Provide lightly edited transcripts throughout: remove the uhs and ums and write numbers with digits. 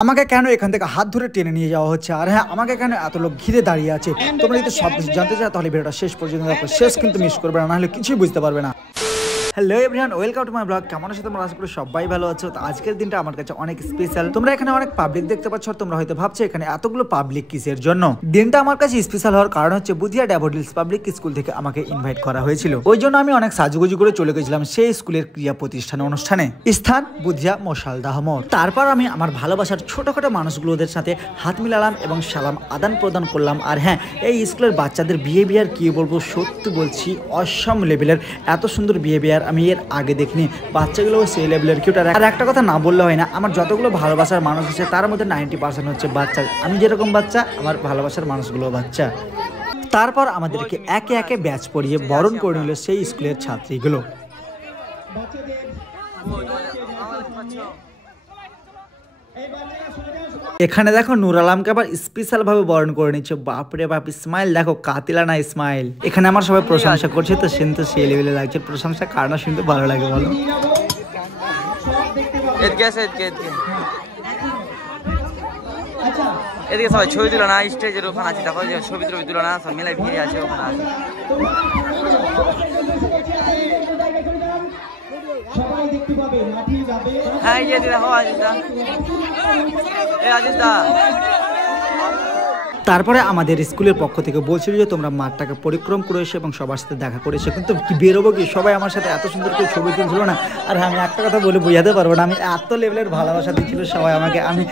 আমাকে কেন এখান থেকে হাত ধরে টেনে নিয়ে যাওয়া হচ্ছে, আর হ্যাঁ আমাকে কেন এত লোক ঘিরে দাঁড়িয়ে আছে। তোমরা যদি সব কিছু জানতে চাও তাহলে ভিডিওটা শেষ পর্যন্ত দেখো, শেষ কিন্তু মিস করবে না, নাহলে কিছুই বুঝতে পারবে না। Hello everyone, welcome to my blog. কেমন আছো তোমরা? আশা করি সবাই ভালো আছো। তো আজকের দিনটা আমার কাছে অনেক স্পেশাল। তোমরা এখানে অনেক পাবলিক দেখতে পাচ্ছ, তোমরা হয়তো ভাবছো এখানে এতগুলো পাবলিক কিসের জন্য। দিনটা আমার কাছে স্পেশাল হওয়ার কারণ হচ্ছে বুধিয়া ড্যাফোডিলস পাবলিক স্কুল থেকে আমাকে ইনভাইট করা হয়েছিল। ওই জন্য আমি অনেক সাজুগুজু করে চলে গেছিলাম সেই স্কুলের ক্রিয়া প্রতিষ্ঠান অনুষ্ঠানে। স্থান বুধিয়া মশালদাহ মোড়। তারপর আমি আমার ভালোবাসার ছোটখাটো মানুষগুলোদের সাথে হাত মিলালাম এবং সালাম আদান প্রদান করলাম। আর হ্যাঁ, এই স্কুলের বাচ্চাদের বিহেভিয়ার কি বলবো, সত্যি বলছি অসম লেভেলের। এত সুন্দর বিহেভিয়ার আমি এর আগে দেখিনি। বাচ্চাগুলো সেই লেভেলের কিউট। আর একটা কথা না বললে হয় না, আমার যতগুলো ভালোবাসার মানুষ আছে তার মধ্যে 90% হচ্ছে বাচ্চা। আমি যেরকম বাচ্চা, আমার ভালোবাসার মানুষগুলো বাচ্চা। তারপর আমাদেরকে একে একে ব্যাচ পড়িয়ে বরণ করে নিল সেই স্কুলের ছাত্রীগুলো। এখানে দেখো নূর আলমকে আবার স্পেশাল ভাবে বরণ করে নিচ্ছে। বাপরে বাপ, স্মাইল দেখো, কাতিলা না স্মাইল। এখানে আমার সবাই প্রশংসা করছে, তো শুনতে সেই লেভেলে লাগছে। প্রশংসা কার না শুনতে ভালো লাগে বলো। এদিকে সবাই ছবি তুলো না, স্টেজের ওখানে আছে, দেখো ছবি টবি তুলো না, সব মেলায় ভিড়ে আছে ওখানে আছে। হ্যাঁ এই যে দেখো আজিজ দা, এই আজিজ দা। তারপরে আমাদের স্কুলের পক্ষ থেকে বলছিল যে তোমরা মাঠটাকে পরিক্রম করে এসে এবং সবার সাথে দেখা করে এসে। কিন্তু কি বেরোবো কি, সবাই আমার সাথে এত সুন্দর করে ছবি তুলছিল না। আর আমি একটা কথা বলে বোঝাতে পারবো না, আমি এত লেভেলের ভালোবাসা দিচ্ছিল সবাই আমাকে। আমি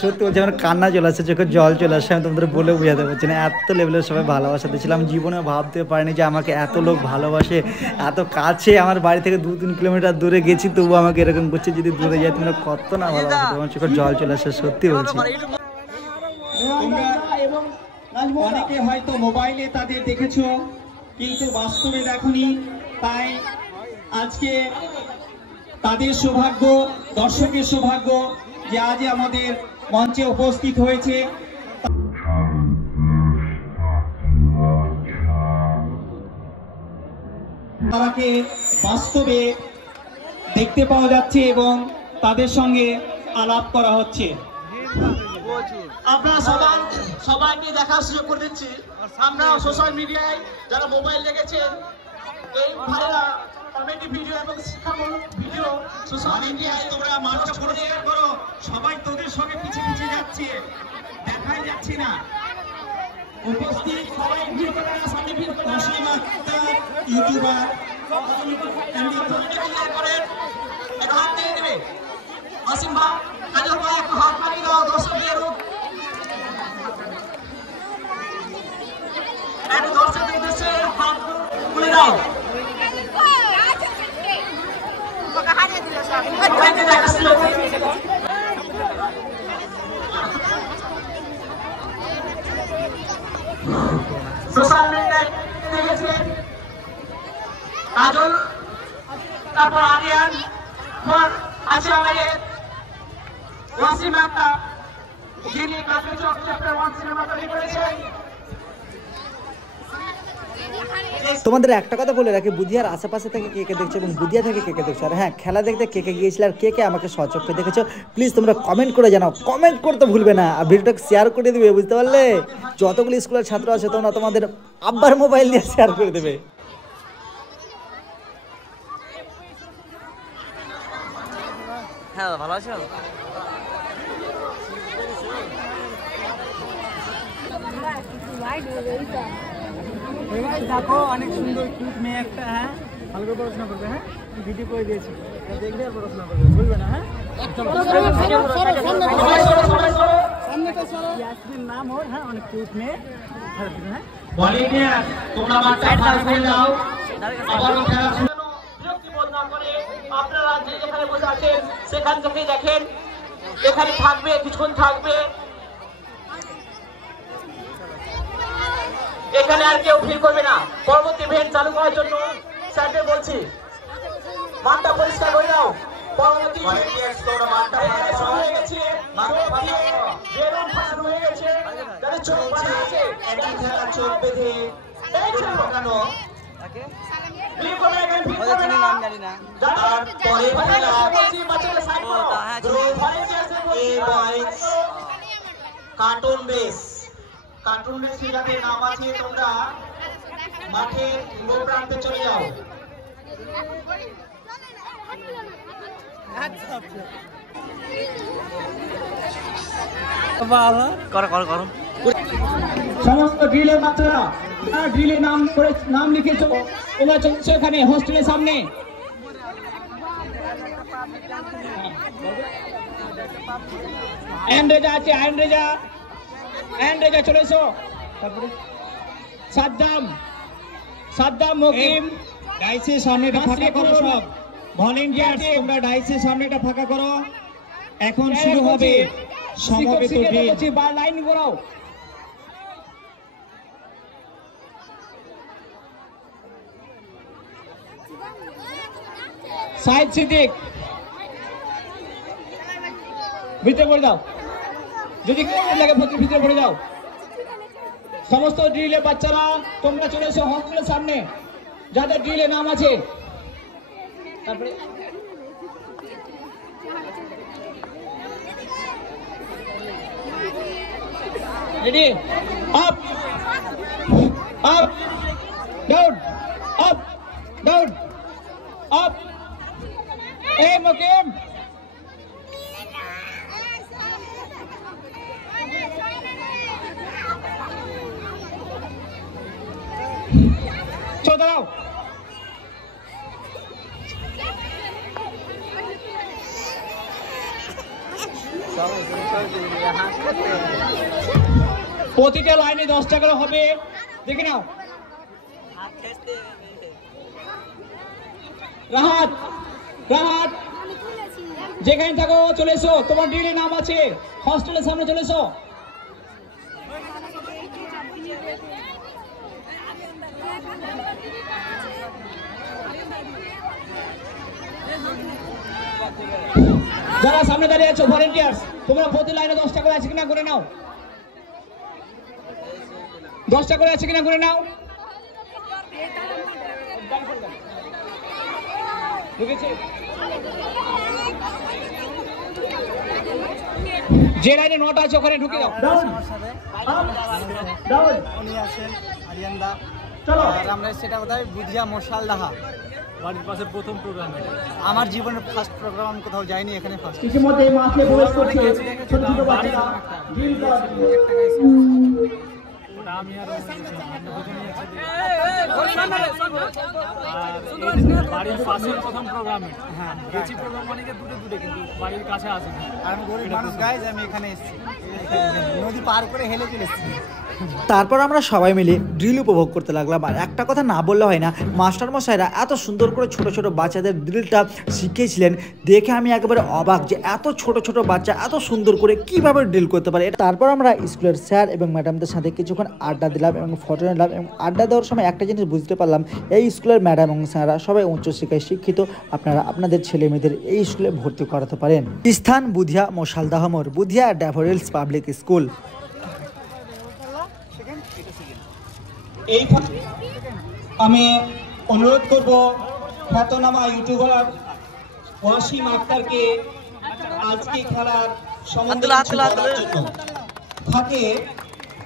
সত্যি বলছি, আমার কান্না চলে আসছে, চোখে জল চলে আসছে। আমি তোমাদের বলে বোঝাতে পারছি না, এত লেভেলের সবাই ভালোবাসা দিচ্ছিলাম। জীবনে ভাবতে পারিনি যে আমাকে এত লোক ভালোবাসে। এত কাছে, আমার বাড়ি থেকে 2-3 কিলোমিটার দূরে গেছি, তবু আমাকে এরকম করছে। যদি দূরে যাই তোমরা কত না ভালোবাসো, তোমার চোখে জল চলে আসছে, সত্যি বলছি। অনেকে হয়তো মোবাইলে তাদের দেখেছো, কিন্তু বাস্তবে দেখনি। তাই আজকে তাদের সৌভাগ্য, দর্শকের সৌভাগ্য যে আজ আমাদের মঞ্চে উপস্থিত হয়েছে। তারাকে বাস্তবে দেখতে পাওয়া যাচ্ছে এবং তাদের সঙ্গে আলাপ করা হচ্ছে। আমরা সবাইকে দেখার সুযোগ করে দিচ্ছি। আমরা সোশ্যাল মিডিয়ায় যারা মোবাইল দেখেছেন, এই ভাইরা কমেডি ভিডিও এবং শিক্ষামূলক ভিডিও সোশ্যাল মিডিয়ায় তোমরা মানুষ করে শেয়ার করো। সবাই তোদের সঙ্গে পিছিয়ে পিছিয়ে যাচ্ছে, দেখাই যাচ্ছে না। উপস্থিত সবাই ভিড় করে না, সামনে ভিড় করে না। ইউটিউবার একটা হাত দিয়ে দেবে আসিম ভাই, কাজল ভাই একটু হাত মারিয়ে দাও দর্শকদের। সোশ্যাল মিডিয়ায় দেখেছেন কাজল, তারপর আরিয়ান, আছে আমাদের ওয়াসিম আক্তার, যিনি কাজল চক চ্যাপ্টার 1 সিনেমা তৈরি করেছেন। তোমাদের একটা কথা বলে রাখি, বুধিয়ার আশেপাশে থেকে কে কে দেখছো এবং বুধিয়া থেকে কে কে দেখছো। আর হ্যাঁ, খেলা দেখতে কে কে গিয়েছিল আর কে কে আমাকে সচক্ষে দেখেছো, প্লিজ তোমরা কমেন্ট করে জানাও। কমেন্ট করতে ভুলবে না, আর ভিডিওটা শেয়ার করে দিবে, বুঝতে পারলে? যতগুলো স্কুলের ছাত্র আছে তোমরা তোমাদের আব্বার মোবাইল দিয়ে শেয়ার করে দেবে। হ্যাঁ ভালো আছো? দেখো অনেক সুন্দর কিউট মেয়ে একটা। হ্যাঁ, ভালো করে পড়াশোনা করবে। হ্যাঁ, ভিডিও করে দিয়েছি, দেখবে আর পড়াশোনা করবে, ভুলবে না। হ্যাঁ, ইয়াসমিন নাম ওর। হ্যাঁ, অনেক কিউট মেয়ে। হ্যাঁ, ভলেন্টিয়ার তোমরা মাঠে হয়ে যাও। আবারও খেলা শুরু। বিরক্তি বোধ না করে আপনারা যে যেখানে বসে আছেন সেখান থেকে দেখেন। এখানে থাকবে, কিছুক্ষণ থাকবে। এখানে আর কেউ ভিড় করবে না। পরবর্তী ইভেন্ট চালু করার জন্য স্যারদের বলছি মাঠটা পরিষ্কার করে দাও। পরবর্তী মাঠটা শুরু হয়ে গেছে, বেলুন ফাটানো হয়ে গেছে, যাদের চোখ বাঁধা আছে চোখ বেঁধে ফাটানো। নাম জানি না। এ বয়েজ কার্টুন বেস যাতে নাম আছে, তোমরা মাঠের গোল প্রান্তে চলে যাও। সমস্ত ড্রিলের বাচ্চারা যারা ড্রিলে নাম লিখেছো, তোমরা চলছো এখানে হোস্টেলের সামনে। আয়নরেজা আছে, আয়নরেজা চলে এসো। তারপরে সাদ্দাম মকিম, ডাইসের সামনেটা ফাঁকা করো সব ভলেন্টিয়ার্স, তোমরা ডাইসের সামনেটা ফাঁকা করো। এখন শুরু হবে সমবেত ড্রিল। লাইন করাও। সাইদ সিদ্দিক ভিতরে পড়ে যাও, যদি লাগে ভিতরে পড়ে যাও। সমস্ত ড্রিলের বাচ্চারা তোমরা চলে এসো হস্টেলের সামনে, যাদের ড্রিলে নাম আছে। তারপরে ready, up up down, up down, up. এই মকিম, চলো দাঁড়াও। প্রতিটা লাইনে 10 টাকা হবে, দেখে নাও। রাহাত যেখানে থাকো চলে এসো, তোমার ড্রিলে নাম আছে, হস্টেলের সামনে চলে এসো। যারা সামনে দাঁড়িয়ে আছো ভলেন্টিয়ার্স, তোমরা প্রতি লাইনে 10 টাকা আছে কিনা করে নাও। 10 টাকা আছে কিনা করে নাও। যে লাইনে 9টা আছে ওখানে ঢুকে যাও। উনি আছেন আরিয়ানদা। আর আমরা সেটা কোথায় বুধিয়া মশালদাহা বাড়ির পাশের প্রথম প্রোগ্রাম। আমার জীবনের ফার্স্ট প্রোগ্রাম, আমি কোথাও যাইনি, এখানে ফার্স্ট। ইতিমধ্যে মাঠে প্রবেশ করছে ছোট ছোট বাচ্চারা। আমি আর বাড়ির পাশের প্রথম প্রোগ্রামে। হ্যাঁ, গেছি প্রোগ্রাম মানে দূরে কিন্তু বাড়ির কাছে আছে। আর আমি গরিব মানুষ গাইজ, আমি এখানে এসেছি, নদী পার করে হেলে চলে এসেছি। তারপর আমরা সবাই মিলে ড্রিল উপভোগ করতে লাগলাম। আর একটা কথা না বললে হয় না, মাস্টারমশাইরা এত সুন্দর করে ছোট ছোট বাচ্চাদের ড্রিলটা শিখিয়েছিলেন, দেখে আমি একেবারে অবাক যে এত ছোট ছোট বাচ্চা এত সুন্দর করে কিভাবে ড্রিল করতে পারে। তারপর আমরা স্কুলের স্যার এবং ম্যাডামদের সাথে কিছুক্ষণ আড্ডা দিলাম এবং ফটো নিলাম। এবং আড্ডা দেওয়ার সময় একটা জিনিস বুঝতে পারলাম, এই স্কুলের ম্যাডাম এবং স্যাররা সবাই উচ্চশিক্ষায় শিক্ষিত। আপনারা আপনাদের ছেলে মেয়েদের এই স্কুলে ভর্তি করাতে পারেন। স্থান বুধিয়া মশালদাহ মোড়, বুধিয়া ড্যাফোডিলস পাবলিক স্কুল। এই আমি অনুরোধ করব খ্যাতনামা ইউটিউবার ওয়াসিম আক্তারকে আজকে খেলার সম্বন্ধে বলার জন্য। থাকে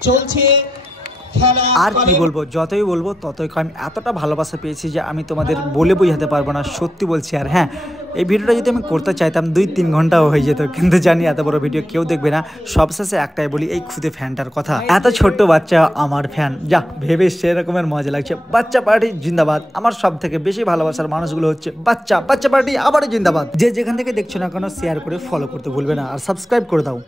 চলছে খেলা। আর কি বলবো, যতই বলবো ততই আমি এতটা ভালোবাসা পেয়েছি যে আমি তোমাদের বলে বোঝাতে পারবো না, সত্যি বলছি। আর হ্যাঁ, এই ভিডিওটা যদি আমি করতে চাইতাম 2-3 ঘন্টাও হয়ে যেত, কিন্তু জানি এত বড় ভিডিও কেউ দেখবে না। সবশেষে একটাই বলি, এই খুদে ফ্যানটার কথা। এত ছোট্ট বাচ্চা আমার ফ্যান, যা ভেবে সেরকমের মজা লাগছে। বাচ্চা পার্টি জিন্দাবাদ। আমার সব থেকে বেশি ভালোবাসার মানুষগুলো হচ্ছে বাচ্চা পার্টি, আবারও জিন্দাবাদ। যে যেখান থেকে দেখছো না কেন শেয়ার করে ফলো করতে ভুলবে না, আর সাবস্ক্রাইব করে দাও।